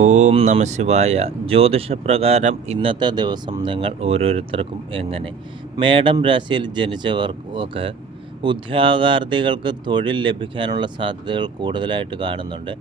ഓം നമശിവായ ജ്യോതിഷപ്രകാരം ഇന്നത്തെ ദിവസം നിങ്ങൾ ഓരോരുത്തർക്കും എങ്ങനെ? മേഡം രാശിയിൽ ജനിച്ചവർക്ക് ഉദ്യോഗാർത്ഥികൾക്ക് തൊഴിൽ ലഭിക്കാനുള്ള സാധ്യതകൾ കൂടുതലായിട്ട് കാണുന്നുണ്ട്.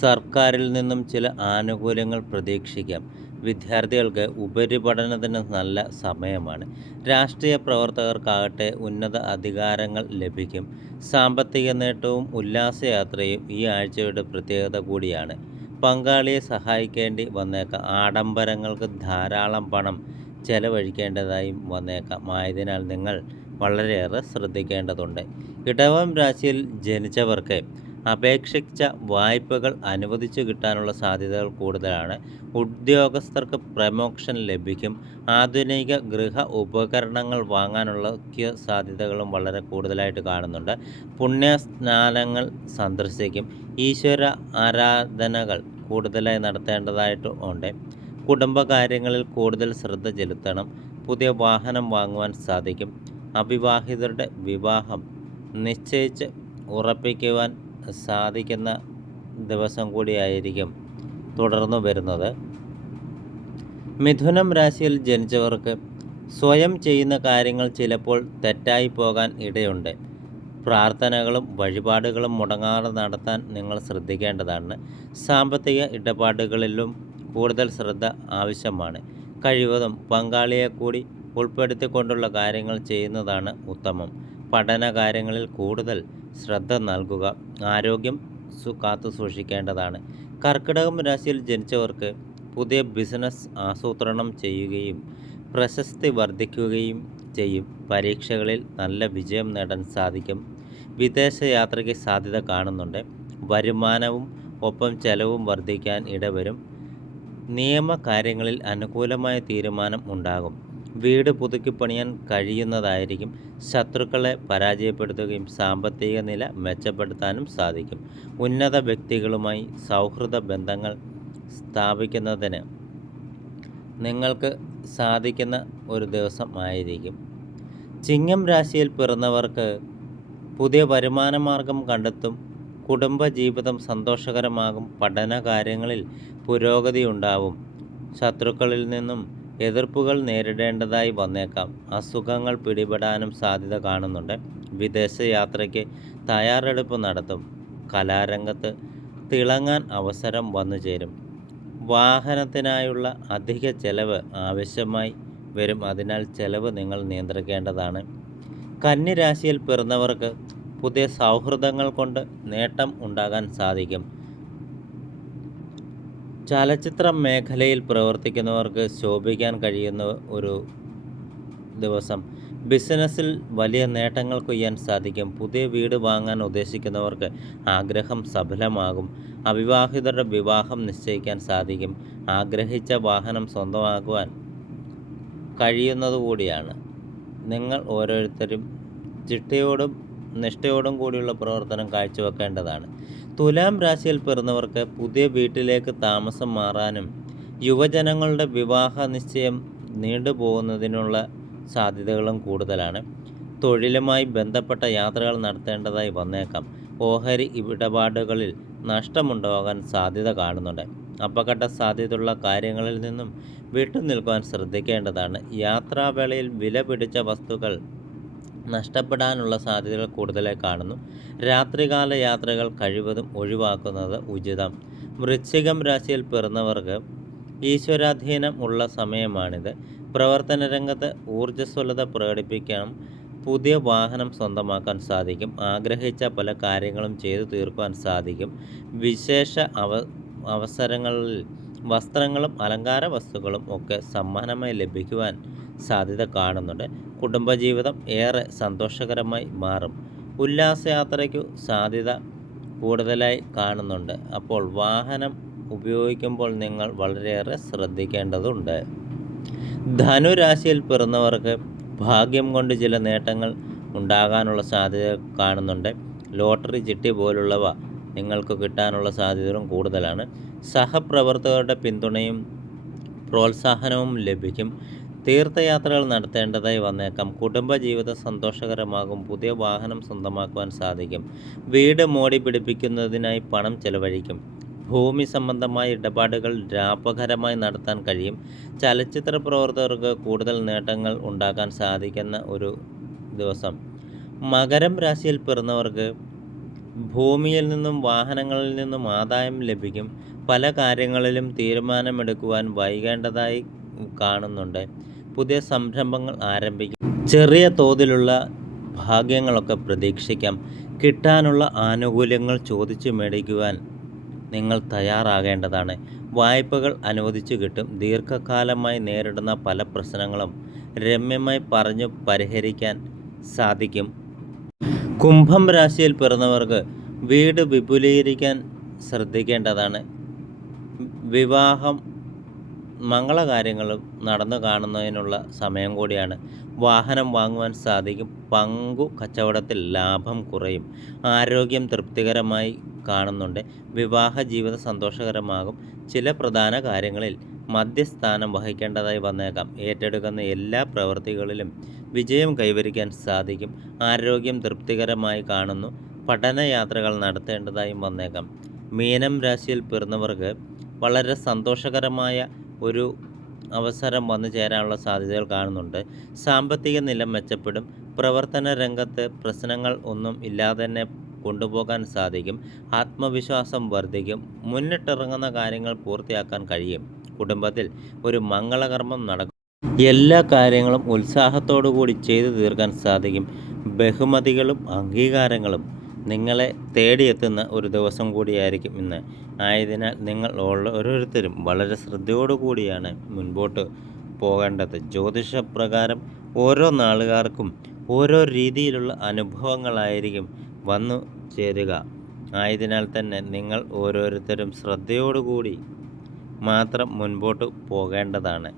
സർക്കാരിൽ നിന്നും ചില ആനുകൂല്യങ്ങൾ പ്രതീക്ഷിക്കാം. വിദ്യാർത്ഥികൾക്ക് ഉപരിപഠനത്തിന് നല്ല സമയമാണ്. രാഷ്ട്രീയ പ്രവർത്തകർക്കാകട്ടെ ഉന്നത അധികാരങ്ങൾ ലഭിക്കും. സാമ്പത്തിക നേട്ടവും ഉല്ലാസയാത്രയും ഈ ആഴ്ചയുടെ പ്രത്യേകത കൂടിയാണ്. പങ്കാളിയെ സഹായിക്കേണ്ടി വന്നേക്കാം. ആഡംബരങ്ങൾക്ക് ധാരാളം പണം ചെലവഴിക്കേണ്ടതായും വന്നേക്കാം. ആയതിനാൽ നിങ്ങൾ വളരെയേറെ ശ്രദ്ധിക്കേണ്ടതുണ്ട്. ഇടവം രാശിയിൽ ജനിച്ചവർക്ക് അപേക്ഷിച്ച വായ്പകൾ അനുവദിച്ചു കിട്ടാനുള്ള സാധ്യതകൾ കൂടുതലാണ്. ഉദ്യോഗസ്ഥർക്ക് പ്രമോഷൻ ലഭിക്കും. ആധുനിക ഗൃഹ ഉപകരണങ്ങൾ വാങ്ങാനുള്ള സാധ്യതകളും വളരെ കൂടുതലായിട്ട് കാണുന്നുണ്ട്. പുണ്യസ്നാനങ്ങൾ സന്ദർശിക്കും. ഈശ്വര ആരാധനകൾ കൂടുതലായി നടത്തേണ്ടതായിട്ട് ഉണ്ട്. കുടുംബകാര്യങ്ങളിൽ കൂടുതൽ ശ്രദ്ധ ചെലുത്തണം. പുതിയ വാഹനം വാങ്ങുവാൻ സാധിക്കും. അവിവാഹിതരുടെ വിവാഹം നിശ്ചയിച്ച് ഉറപ്പിക്കുവാൻ സാധിക്കുന്ന ദിവസം കൂടിയായിരിക്കും തുടർന്നു വരുന്നത്. മിഥുനം രാശിയിൽ ജനിച്ചവർക്ക് സ്വയം ചെയ്യുന്ന കാര്യങ്ങൾ ചിലപ്പോൾ തെറ്റായി പോകാൻ ഇടയുണ്ട്. പ്രാർത്ഥനകളും വഴിപാടുകളും മുടങ്ങാതെ നടത്താൻ നിങ്ങൾ ശ്രദ്ധിക്കേണ്ടതാണ്. സാമ്പത്തിക ഇടപാടുകളിലും കൂടുതൽ ശ്രദ്ധ ആവശ്യമാണ്. കഴിവതും പങ്കാളിയെ കൂടി ഉൾപ്പെടുത്തിക്കൊണ്ടുള്ള കാര്യങ്ങൾ ചെയ്യുന്നതാണ് ഉത്തമം. പഠന കാര്യങ്ങളിൽ കൂടുതൽ ശ്രദ്ധ നൽകുക. ആരോഗ്യം സു കാത്തു സൂക്ഷിക്കേണ്ടതാണ്. കർക്കിടകം രാശിയിൽ ജനിച്ചവർക്ക് പുതിയ ബിസിനസ് ആസൂത്രണം ചെയ്യുകയും പ്രശസ്തി വർദ്ധിക്കുകയും ചെയ്യും. പരീക്ഷകളിൽ നല്ല വിജയം നേടാൻ സാധിക്കും. വിദേശ യാത്രയ്ക്ക് സാധ്യത കാണുന്നുണ്ട്. വരുമാനവും ഒപ്പം ചെലവും വർദ്ധിക്കാൻ ഇടവരും. നിയമകാര്യങ്ങളിൽ അനുകൂലമായ തീരുമാനം ഉണ്ടാകും. വീട് പുതുക്കി പണിയാൻ കഴിയുന്നതായിരിക്കും. ശത്രുക്കളെ പരാജയപ്പെടുത്തുകയും സാമ്പത്തിക നില മെച്ചപ്പെടുത്താനും സാധിക്കും. ഉന്നത വ്യക്തികളുമായി സൗഹൃദ ബന്ധങ്ങൾ സ്ഥാപിക്കുന്നതിന് നിങ്ങൾക്ക് സാധിക്കുന്ന ഒരു ദിവസം ആയിരിക്കും. ചിങ്ങം രാശിയിൽ പിറന്നവർക്ക് പുതിയ വരുമാന മാർഗം കണ്ടെത്തും കുടുംബജീവിതം സന്തോഷകരമാകും പഠന കാര്യങ്ങളിൽ പുരോഗതി ഉണ്ടാവും. ശത്രുക്കളിൽ നിന്നും എതിർപ്പുകൾ നേരിടേണ്ടതായി വന്നേക്കാം. അസുഖങ്ങൾ പിടിപെടാനും സാധ്യത കാണുന്നുണ്ട്. വിദേശ യാത്രയ്ക്ക് തയ്യാറെടുപ്പ് നടത്തും. കലാരംഗത്ത് തിളങ്ങാൻ അവസരം വന്നു ചേരും. വാഹനത്തിനായുള്ള അധിക ചെലവ് ആവശ്യമായി വരും. അതിനാൽ ചെലവ് നിങ്ങൾ നിയന്ത്രിക്കേണ്ടതാണ്. കന്നിരാശിയിൽ പിറന്നവർക്ക് പുതിയ സൗഹൃദങ്ങൾ കൊണ്ട് നേട്ടം ഉണ്ടാകാൻ സാധിക്കും. ചലച്ചിത്ര മേഖലയിൽ പ്രവർത്തിക്കുന്നവർക്ക് ശോഭിക്കാൻ കഴിയുന്ന ഒരു ദിവസം. ബിസിനസ്സിൽ വലിയ നേട്ടങ്ങൾ കൊയ്യാൻ സാധിക്കും. പുതിയ വീട് വാങ്ങാൻ ഉദ്ദേശിക്കുന്നവർക്ക് ആഗ്രഹം സഫലമാകും. അവിവാഹിതരുടെ വിവാഹം നിശ്ചയിക്കാൻ സാധിക്കും. ആഗ്രഹിച്ച വാഹനം സ്വന്തമാക്കുവാൻ കഴിയുന്നതുകൂടിയാണ്. നിങ്ങൾ ഓരോരുത്തരും ചിട്ടയോടും നിഷ്ഠയോടും കൂടിയുള്ള പ്രവർത്തനം കാഴ്ചവെക്കേണ്ടതാണ്. തുലാം രാശിയിൽ പിറന്നവർക്ക് പുതിയ വീട്ടിലേക്ക് താമസം മാറാനും യുവജനങ്ങളുടെ വിവാഹ നിശ്ചയം നീണ്ടുപോകുന്നതിനുള്ള സാധ്യതകളും കൂടുതലാണ്. തൊഴിലുമായി ബന്ധപ്പെട്ട യാത്രകൾ നടത്തേണ്ടതായി വന്നേക്കാം. ഓഹരി ഇടപാടുകളിൽ നഷ്ടമുണ്ടാകാൻ സാധ്യത കാണുന്നുണ്ട്. അപകട സാധ്യതയുള്ള കാര്യങ്ങളിൽ നിന്നും വിട്ടുനിൽക്കുവാൻ ശ്രദ്ധിക്കേണ്ടതാണ്. യാത്രാവേളയിൽ വില പിടിച്ച വസ്തുക്കൾ നഷ്ടപ്പെടാനുള്ള സാധ്യതകൾ കൂടുതലായി കാണുന്നു. രാത്രികാല യാത്രകൾ കഴിവതും ഒഴിവാക്കുന്നത് ഉചിതം. വൃശ്ചികം രാശിയിൽ പിറന്നവർക്ക് ഈശ്വരാധീനം ഉള്ള സമയമാണിത്. പ്രവർത്തന രംഗത്ത് ഊർജസ്വലത പ്രകടിപ്പിക്കണം പുതിയ വാഹനം സ്വന്തമാക്കാൻ സാധിക്കും. ആഗ്രഹിച്ച പല കാര്യങ്ങളും ചെയ്തു തീർക്കുവാൻ സാധിക്കും. വിശേഷ അവ അവസരങ്ങളിൽ വസ്ത്രങ്ങളും അലങ്കാര വസ്തുക്കളും ഒക്കെ സമ്മാനമായി ലഭിക്കുവാൻ സാധ്യത കാണുന്നുണ്ട്. കുടുംബജീവിതം ഏറെ സന്തോഷകരമായി മാറും. ഉല്ലാസയാത്രയ്ക്കു സാധ്യത കൂടുതലായി കാണുന്നുണ്ട്. അപ്പോൾ വാഹനം ഉപയോഗിക്കുമ്പോൾ നിങ്ങൾ വളരെയേറെ ശ്രദ്ധിക്കേണ്ടതുണ്ട്. ധനുരാശിയിൽ പിറന്നവർക്ക് ഭാഗ്യം കൊണ്ട് ചില നേട്ടങ്ങൾ ഉണ്ടാകാനുള്ള സാധ്യത കാണുന്നുണ്ട്. ലോട്ടറി ചിട്ടി പോലുള്ളവ നിങ്ങൾക്ക് കിട്ടാനുള്ള സാധ്യതകളും കൂടുതലാണ്. സഹപ്രവർത്തകരുടെ പിന്തുണയും പ്രോത്സാഹനവും ലഭിക്കും. തീർത്ഥയാത്രകൾ നടത്തേണ്ടതായി വന്നേക്കാം. കുടുംബജീവിതം സന്തോഷകരമാകും. പുതിയ വാഹനം സ്വന്തമാക്കുവാൻ സാധിക്കും. വീട് മോടി പിടിപ്പിക്കുന്നതിനായി പണം ചെലവഴിക്കും. ഭൂമി സംബന്ധമായ ഇടപാടുകൾ ലാഭകരമായി നടത്താൻ കഴിയും. ചലച്ചിത്ര പ്രവർത്തകർക്ക് കൂടുതൽ നേട്ടങ്ങൾ ഉണ്ടാക്കാൻ സാധിക്കുന്ന ഒരു ദിവസം. മകരം രാശിയിൽ പിറന്നവർക്ക് ഭൂമിയിൽ നിന്നും വാഹനങ്ങളിൽ നിന്നും ആദായം ലഭിക്കും. പല കാര്യങ്ങളിലും തീരുമാനമെടുക്കുവാൻ വൈകേണ്ടതായി കാണുന്നുണ്ട്. പുതിയ സംരംഭങ്ങൾ ആരംഭിക്കും. ചെറിയ തോതിലുള്ള ഭാഗ്യങ്ങളൊക്കെ പ്രതീക്ഷിക്കാം. കിട്ടാനുള്ള ആനുകൂല്യങ്ങൾ ചോദിച്ചു മേടിക്കുവാൻ നിങ്ങൾ തയ്യാറാകേണ്ടതാണ്. വായ്പകൾ അനുവദിച്ചു കിട്ടും. ദീർഘകാലമായി നേരിടുന്ന പല പ്രശ്നങ്ങളും രമ്യമായി പറഞ്ഞു പരിഹരിക്കാൻ സാധിക്കും. കുംഭം രാശിയിൽ പിറന്നവർക്ക് വീട് വിപുലീകരിക്കാൻ ശ്രദ്ധിക്കേണ്ടതാണ്. വിവാഹം മംഗളകാര്യങ്ങളും നടന്നു കാണുന്നതിനുള്ള സമയം കൂടിയാണ്. വാഹനം വാങ്ങുവാൻ സാധിക്കും. പങ്കു കച്ചവടത്തിൽ ലാഭം കുറയും. ആരോഗ്യം തൃപ്തികരമായി കാണുന്നുണ്ട്. വിവാഹ ജീവിതം സന്തോഷകരമാകും. ചില പ്രധാന കാര്യങ്ങളിൽ മധ്യസ്ഥാനം വഹിക്കേണ്ടതായി വന്നേക്കാം. ഏറ്റെടുക്കുന്ന എല്ലാ പ്രവൃത്തികളിലും വിജയം കൈവരിക്കാൻ സാധിക്കും. ആരോഗ്യം തൃപ്തികരമായി കാണുന്നു. പഠനയാത്രകൾ നടത്തേണ്ടതായും വന്നേക്കാം. മീനം രാശിയിൽ പിറന്നവർക്ക് വളരെ സന്തോഷകരമായ ഒരു അവസരം വന്നു ചേരാനുള്ള സാധ്യതകൾ കാണുന്നുണ്ട്. സാമ്പത്തിക നില മെച്ചപ്പെടും. പ്രവർത്തന രംഗത്ത് പ്രശ്നങ്ങൾ ഒന്നും ഇല്ലാതെ തന്നെ കൊണ്ടുപോകാൻ സാധിക്കും. ആത്മവിശ്വാസം വർദ്ധിക്കും. മുന്നിട്ടിറങ്ങുന്ന കാര്യങ്ങൾ പൂർത്തിയാക്കാൻ കഴിയും. കുടുംബത്തിൽ ഒരു മംഗളകർമ്മം നടക്കും. എല്ലാ കാര്യങ്ങളും ഉത്സാഹത്തോടു കൂടി ചെയ്തു തീർക്കാൻ സാധിക്കും. ബഹുമതികളും അംഗീകാരങ്ങളും നിങ്ങളെ തേടിയെത്തുന്ന ഒരു ദിവസം കൂടിയായിരിക്കും ഇന്ന്. ആയതിനാൽ നിങ്ങൾ ഓരോരുത്തരും വളരെ ശ്രദ്ധയോടുകൂടിയാണ് മുൻപോട്ട് പോകേണ്ടത്. ജ്യോതിഷപ്രകാരം ഓരോ നാളുകാർക്കും ഓരോ രീതിയിലുള്ള അനുഭവങ്ങളായിരിക്കും വന്നു ചേരുക. ആയതിനാൽ തന്നെ നിങ്ങൾ ഓരോരുത്തരും ശ്രദ്ധയോടുകൂടി മാത്രം മുൻപോട്ട് പോകേണ്ടതാണ്.